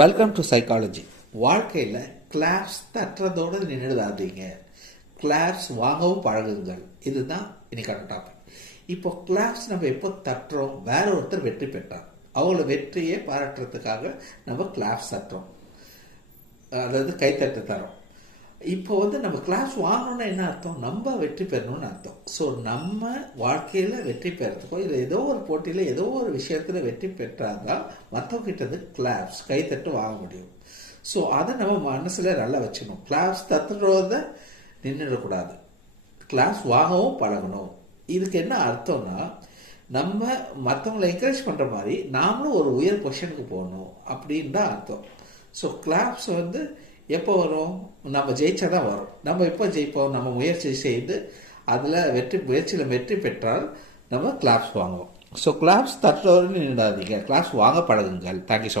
Welcome to psychology. வாழ்க்கையில் claps தட்டுறதோடு நின்றுடாதீங்க, claps வாங்கவும் பழகுங்கள். இதுதான் இன்னைக்கான டாபிக். இப்போ கிளாப்ஸ் நம்ம எப்போ தட்டுறோம், வேற ஒருத்தர் வெற்றி பெற்றார், அவங்கள வெற்றியை பாராட்டுறதுக்காக நம்ம கிளாப்ஸ் தட்டுறோம், அதாவது கைத்தட்டு தரோம். இப்போ நம்ம கிளாஸ் வாங்கணும்னா என்ன அர்த்தம்? நம்ம வெற்றி பெறணும்னு அர்த்தம். ஸோ நம்ம வாழ்க்கையில் வெற்றி பெறத்துக்கோ இல்லை ஏதோ ஒரு போட்டியில் ஏதோ ஒரு விஷயத்தில் வெற்றி பெற்றாதான் மற்றவங்கிட்ட இருந்து கிளாப்ஸ் கைத்தட்டு வாங்க முடியும். ஸோ அதை நம்ம மனசில் நல்லா வச்சுக்கணும். கிளாப்ஸ் தத்துறத நின்றுடக்கூடாது, கிளாஸ் வாங்கவும் பழகணும். இதுக்கு என்ன அர்த்தம்னா, நம்ம மற்றவங்களை என்கரேஜ் பண்ணுற மாதிரி நாமளும் ஒரு உயர் பொசிஷனுக்கு போகணும் அப்படின்னு தான் அர்த்தம். ஸோ கிளாப்ஸ் எப்போ வரும்? நம்ம ஜெயிச்சா தான் வரும். நம்ம எப்போ ஜெயிப்போம்? நம்ம முயற்சி செய்து அதில் முயற்சியில் வெற்றி பெற்றால் நம்ம கிளாப்ஸ் வாங்குவோம். ஸோ கிளாப்ஸ் தட்டுறவர்கள் நின்றாதீங்க, கிளாப்ஸ் வாங்க பழகுங்கள். Thank you so much.